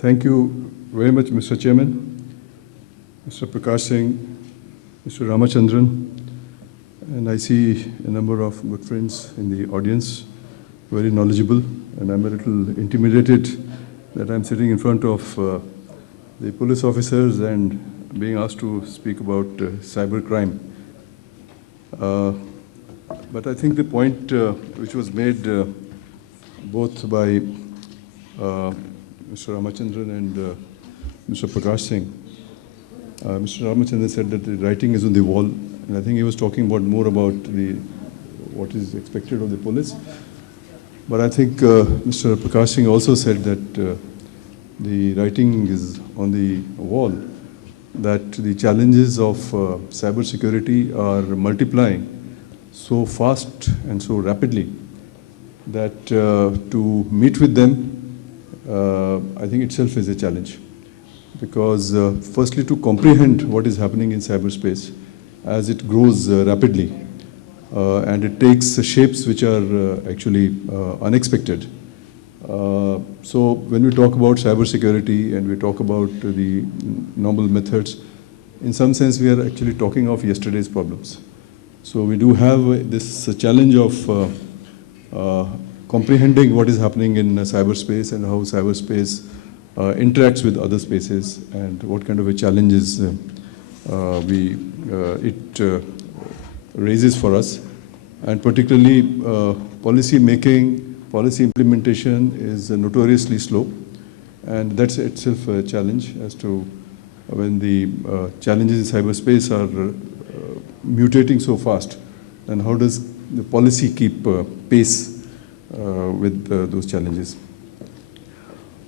Thank you very much, Mr. Chairman, Mr. Prakash Singh, Mr. Ramachandran, and I see a number of good friends in the audience, very knowledgeable, and I'm a little intimidated that I'm sitting in front of the police officers and being asked to speak about cybercrime. But I think the point which was made both by Mr. Ramachandran and Mr. Prakash Singh, Mr. Ramachandran said that the writing is on the wall, and I think he was talking more about what is expected of the police. But I think Mr. Prakash Singh also said that the writing is on the wall, that the challenges of cybersecurity are multiplying so fast and so rapidly that to meet with them, I think itself is a challenge. Because firstly, to comprehend what is happening in cyberspace as it grows rapidly, and it takes shapes which are actually unexpected. So when we talk about cybersecurity and we talk about the normal methods, in some sense we are actually talking of yesterday's problems. So we do have this challenge of comprehending what is happening in cyberspace and how cyberspace interacts with other spaces and what kind of a challenges it raises for us. And particularly policy making, policy implementation is notoriously slow, and that's itself a challenge as to when the challenges in cyberspace are mutating so fast, then how does the policy keep pace with those challenges.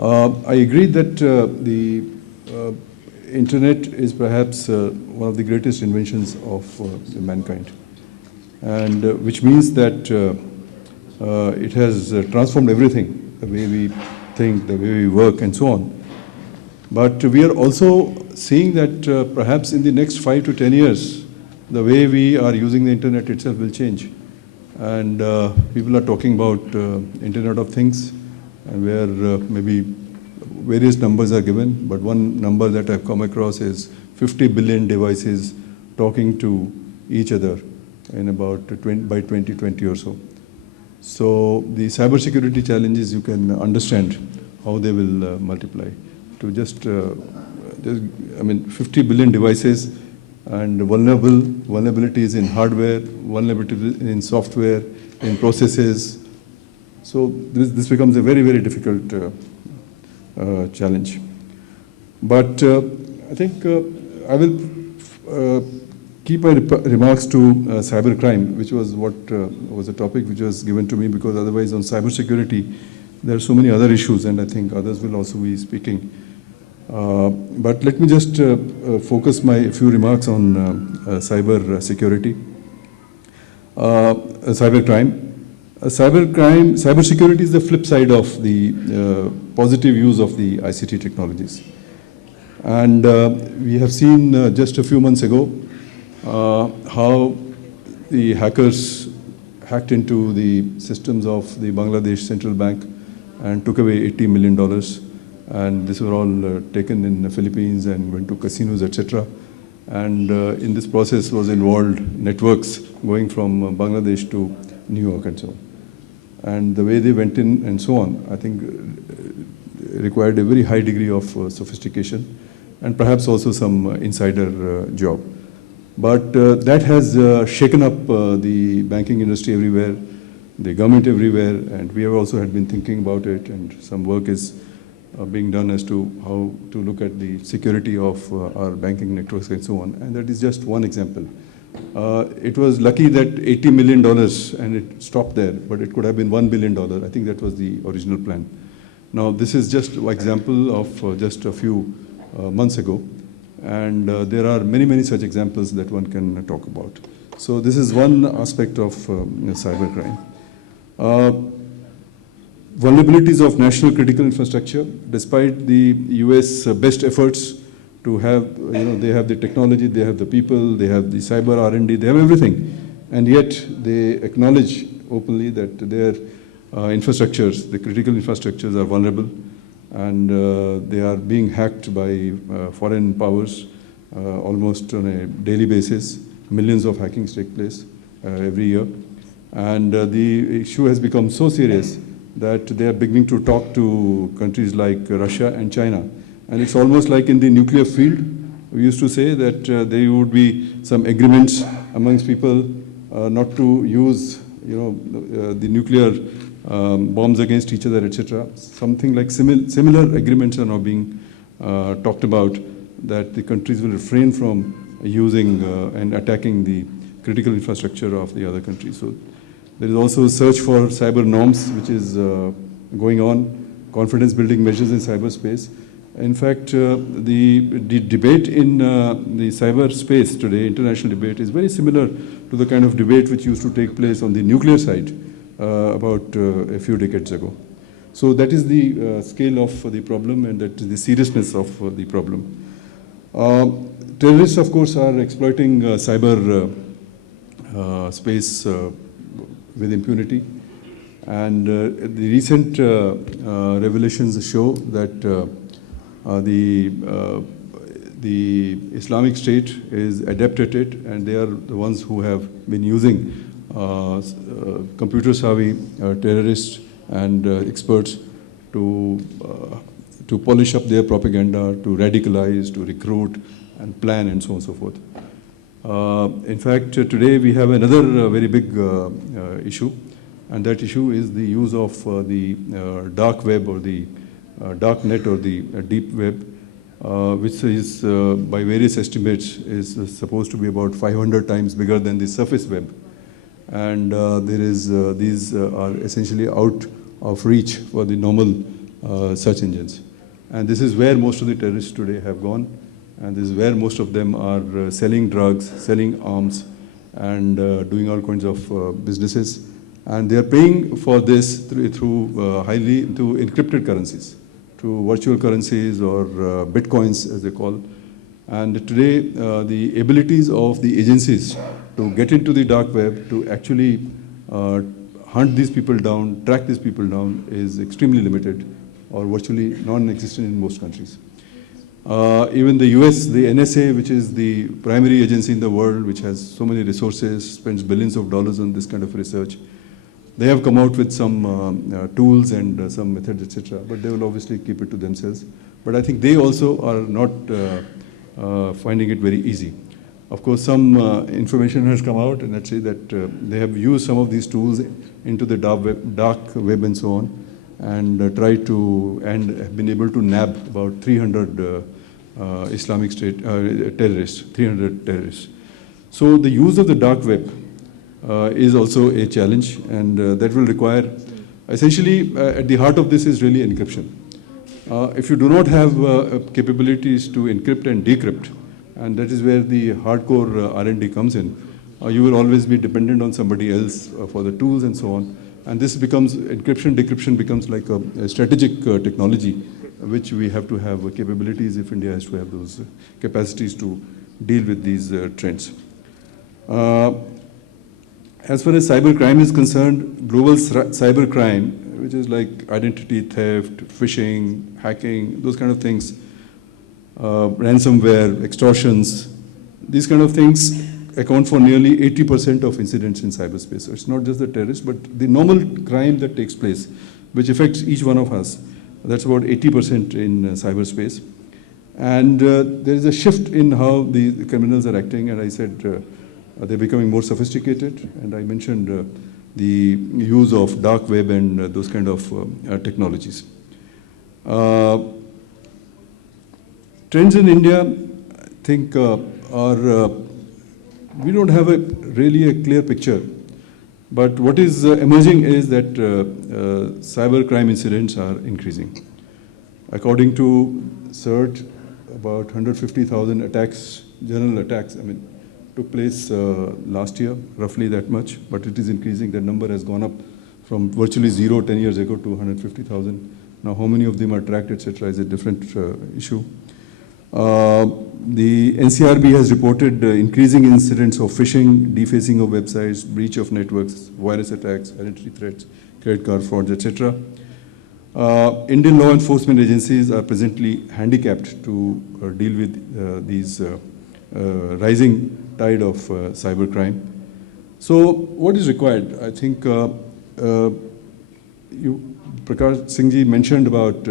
I agree that the internet is perhaps one of the greatest inventions of mankind, and which means that it has transformed everything, the way we think, the way we work, and so on. But we are also seeing that perhaps in the next 5 to 10 years, the way we are using the internet itself will change. And people are talking about Internet of Things, and where maybe various numbers are given, but one number that I've come across is 50 billion devices talking to each other in about by 2020 or so. So the cybersecurity challenges, you can understand how they will multiply. To just, I mean, 50 billion devices and vulnerabilities in hardware, vulnerabilities in software, in processes. So this becomes a very, very difficult challenge. But I think I will keep my remarks to cybercrime, which was what was a topic which was given to me, because otherwise on cybersecurity, there are so many other issues, and I think others will also be speaking. But let me just focus my few remarks on cybersecurity, cybercrime. Cybersecurity is the flip side of the positive use of the ICT technologies. And we have seen just a few months ago how the hackers hacked into the systems of the Bangladesh Central Bank and took away $80 million. And these were all taken in the Philippines and went to casinos, etc. And in this process was involved networks going from Bangladesh to New York and so on. And the way they went in and so on, I think required a very high degree of sophistication and perhaps also some insider job. But that has shaken up the banking industry everywhere, the government everywhere, and we have also had been thinking about it, and some work is being done as to how to look at the security of our banking networks and so on. And that is just one example. It was lucky that $80 million and it stopped there, but it could have been $1 billion. I think that was the original plan. Now, this is just an example of just a few months ago. And there are many, many such examples that one can talk about. So this is one aspect of cybercrime. Vulnerabilities of national critical infrastructure, despite the US best efforts to have, they have the technology, they have the people, they have the cyber R&D, they have everything. And yet they acknowledge openly that their infrastructures, the critical infrastructures are vulnerable. and they are being hacked by foreign powers almost on a daily basis. Millions of hackings take place every year. And the issue has become so serious that they are beginning to talk to countries like Russia and China. And it's almost like in the nuclear field. We used to say that there would be some agreements amongst people not to use, the nuclear bombs against each other, etc. Something like similar agreements are now being talked about, that the countries will refrain from using and attacking the critical infrastructure of the other countries. So there is also a search for cyber norms, which is going on, confidence building measures in cyberspace. In fact, the debate in the cyberspace today, international debate, is very similar to the kind of debate which used to take place on the nuclear side about a few decades ago. So that is the scale of the problem, and that is the seriousness of the problem. Terrorists, of course, are exploiting cyber space with impunity. And the recent revelations show that the Islamic State is adept at it, and they are the ones who have been using computer-savvy terrorists and experts to polish up their propaganda, to radicalize, to recruit, and plan, and so on and so forth. In fact, today we have another very big issue, and that issue is the use of the dark web, or the dark net, or the deep web, which is, by various estimates, is supposed to be about 500 times bigger than the surface web. And these are essentially out of reach for the normal search engines. And this is where most of the terrorists today have gone. And this is where most of them are selling drugs, selling arms, and doing all kinds of businesses. And they are paying for this through highly into encrypted currencies, through virtual currencies, or bitcoins, as they call. And today, the abilities of the agencies to get into the dark web, to actually hunt these people down, track these people down, is extremely limited, or virtually non-existent in most countries. Even the US, the NSA, which is the primary agency in the world, which has so many resources, spends billions of dollars on this kind of research, they have come out with some tools and some methods, etc., but they will obviously keep it to themselves. But I think they also are not finding it very easy. Of course, some information has come out, and let's say that they have used some of these tools into the dark web and so on, and tried to, and have been able to nab about 300 Islamic State terrorists, 300 terrorists. So the use of the dark web is also a challenge, and that will require, essentially, at the heart of this is really encryption. If you do not have capabilities to encrypt and decrypt, and that is where the hardcore R&D comes in, you will always be dependent on somebody else for the tools and so on. And this becomes, encryption, decryption becomes like a strategic technology, which we have to have capabilities if India has to have those capacities to deal with these trends. As far as cybercrime is concerned, global cybercrime, which is like identity theft, phishing, hacking, those kind of things, ransomware, extortions, these kind of things account for nearly 80% of incidents in cyberspace. So it's not just the terrorists, but the normal crime that takes place, which affects each one of us. That's about 80% in cyberspace. And there is a shift in how the criminals are acting, and I said they're becoming more sophisticated, and I mentioned the use of dark web and those kind of technologies. Trends in India, I think, are we don't have really a clear picture, but what is emerging is that cybercrime incidents are increasing. According to CERT, about 150,000 attacks, general attacks, took place last year, roughly that much, but it is increasing. That number has gone up from virtually zero 10 years ago to 150,000. Now, how many of them are tracked, etc., is a different issue. The NCRB has reported increasing incidents of phishing, defacing of websites, breach of networks, virus attacks, identity threats, credit card frauds, etc. Indian law enforcement agencies are presently handicapped to deal with these rising tide of cybercrime. So what is required? I think Prakash Singh ji mentioned about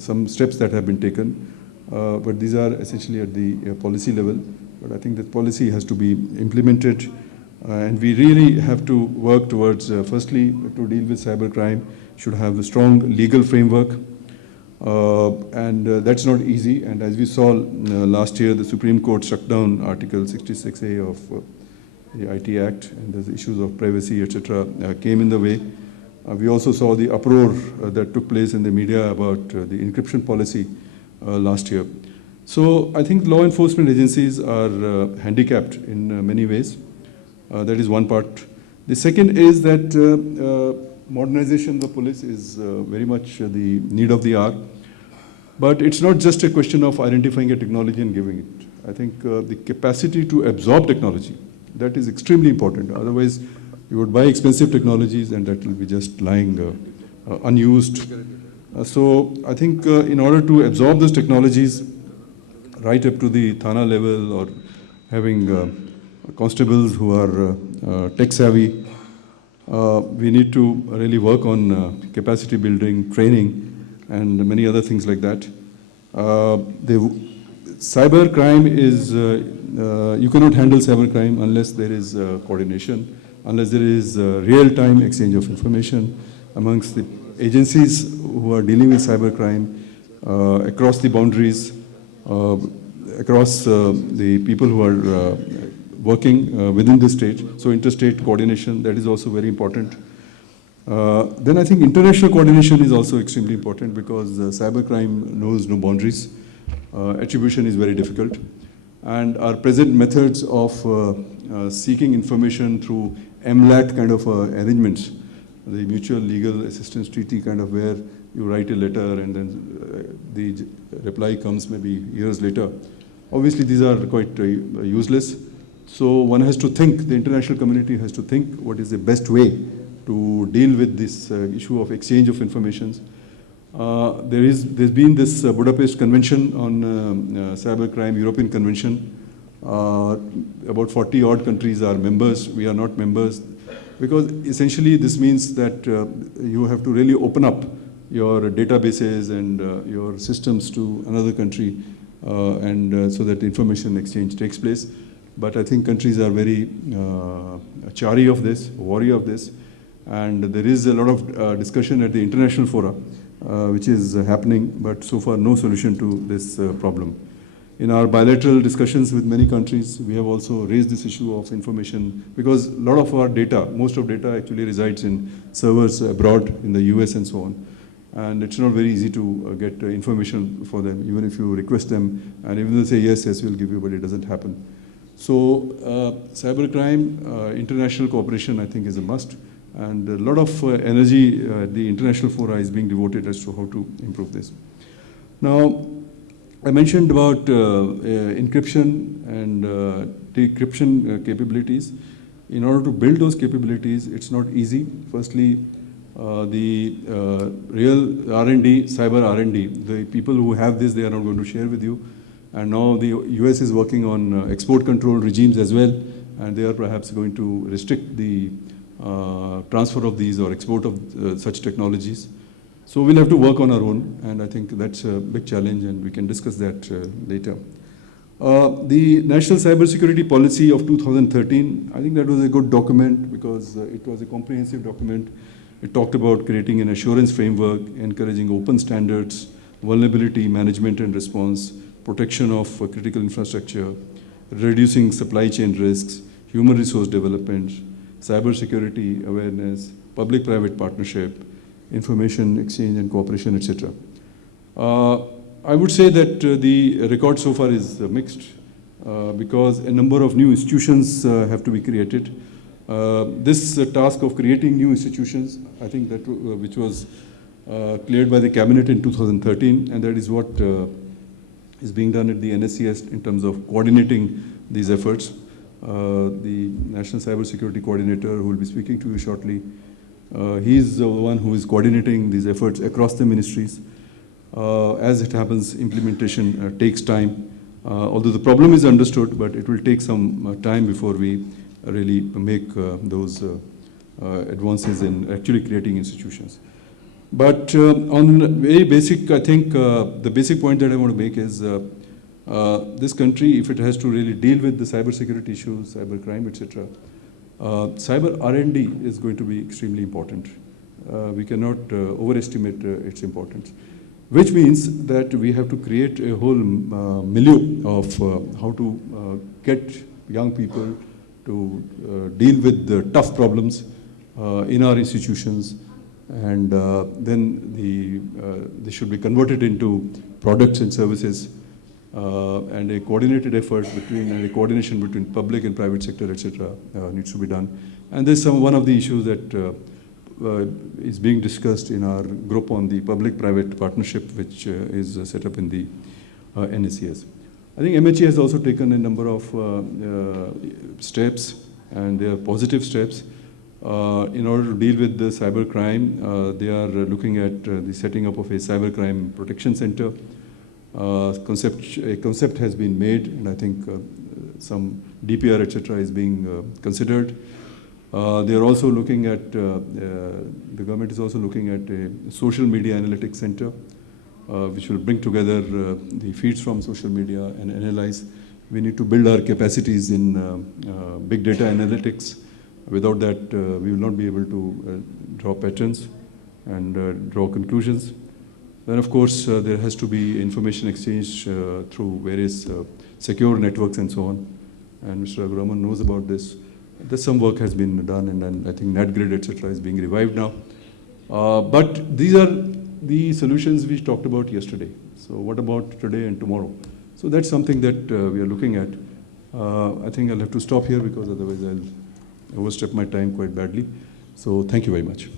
some steps that have been taken, but these are essentially at the policy level. But I think that policy has to be implemented, and we really have to work towards, firstly, to deal with cybercrime, should have a strong legal framework, and that's not easy. And as we saw last year, the Supreme Court struck down Article 66A of the IT Act, and the issues of privacy, etc., came in the way. We also saw the uproar that took place in the media about the encryption policy last year. So I think law enforcement agencies are handicapped in many ways. That is one part. The second is that modernization of the police is very much the need of the hour. But it's not just a question of identifying a technology and giving it. I think the capacity to absorb technology, that is extremely important. Otherwise, you would buy expensive technologies and that will be just lying unused. So I think in order to absorb those technologies, right up to the Thana level, or having constables who are tech savvy, we need to really work on capacity building, training, and many other things like that. The cybercrime is, you cannot handle cybercrime unless there is coordination, unless there is real-time exchange of information amongst the agencies who are dealing with cybercrime across the boundaries, across the people who are working within the state. So interstate coordination, that is also very important. Then I think international coordination is also extremely important, because cybercrime knows no boundaries. Attribution is very difficult. And our present methods of seeking information through MLAT kind of arrangements, the Mutual Legal Assistance Treaty kind of, where you write a letter and then the reply comes maybe years later. Obviously, these are quite useless. So one has to think, the international community has to think what is the best way to deal with this issue of exchange of information. There's been this Budapest Convention on Cybercrime, European Convention. About 40 odd countries are members. We are not members, because essentially this means that you have to really open up your databases and your systems to another country, and so that information exchange takes place. But I think countries are very chary of this, wary of this, and there is a lot of discussion at the international fora, which is happening, but so far no solution to this problem. In our bilateral discussions with many countries, we have also raised this issue of information, because a lot of our data, most of data actually resides in servers abroad in the US and so on. And it's not very easy to get information for them, even if you request them, and even they say, yes, yes, we'll give you, but it doesn't happen. So cybercrime, international cooperation, I think, is a must. And a lot of energy at the international fora is being devoted as to how to improve this. Now, I mentioned about encryption and decryption capabilities. In order to build those capabilities, it's not easy. Firstly, the real R&D, cyber R&D, the people who have this, they are not going to share with you. And now the US is working on export control regimes as well, and they are perhaps going to restrict the transfer of these or export of such technologies. So we'll have to work on our own, and I think that's a big challenge, and we can discuss that later. The National Cybersecurity Policy of 2013, I think that was a good document, because it was a comprehensive document. It talked about creating an assurance framework, encouraging open standards, vulnerability management and response, protection of critical infrastructure, reducing supply chain risks, human resource development, cybersecurity awareness, public-private partnership, information exchange and cooperation, etc. I would say that the record so far is mixed, because a number of new institutions have to be created. This task of creating new institutions, I think that which was cleared by the cabinet in 2013, and that is what is being done at the NSCS in terms of coordinating these efforts. The National Cybersecurity Coordinator, who will be speaking to you shortly, He is the one who is coordinating these efforts across the ministries. As it happens, implementation takes time. Although the problem is understood, but it will take some time before we really make those advances in actually creating institutions. But on very basic, I think the basic point that I want to make is this country, if it has to really deal with the cybersecurity issues, cybercrime, etc., cyber R&D is going to be extremely important. We cannot overestimate its importance, which means that we have to create a whole milieu of how to get young people to deal with the tough problems in our institutions, and then they should be converted into products and services, and a coordinated effort and a coordination between public and private sector, etc., needs to be done. And there's one of the issues that is being discussed in our group on the public-private partnership, which is set up in the NSCS. I think MHE has also taken a number of steps, and they are positive steps. In order to deal with the cybercrime, they are looking at the setting up of a cybercrime protection center. A concept has been made, and I think some DPR, etc., is being considered. They are also looking at, the government is also looking at a social media analytics center, which will bring together the feeds from social media and analyze. We need to build our capacities in big data analytics. Without that, we will not be able to draw patterns and draw conclusions. Then, of course, there has to be information exchange through various secure networks and so on. And Mr. Raghuram knows about this. There's some work has been done, and I think NatGrid, etc., is being revived now. But these are the solutions we talked about yesterday. So what about today and tomorrow? So that's something that we are looking at. I think I'll have to stop here because otherwise I'll overstep my time quite badly. So thank you very much.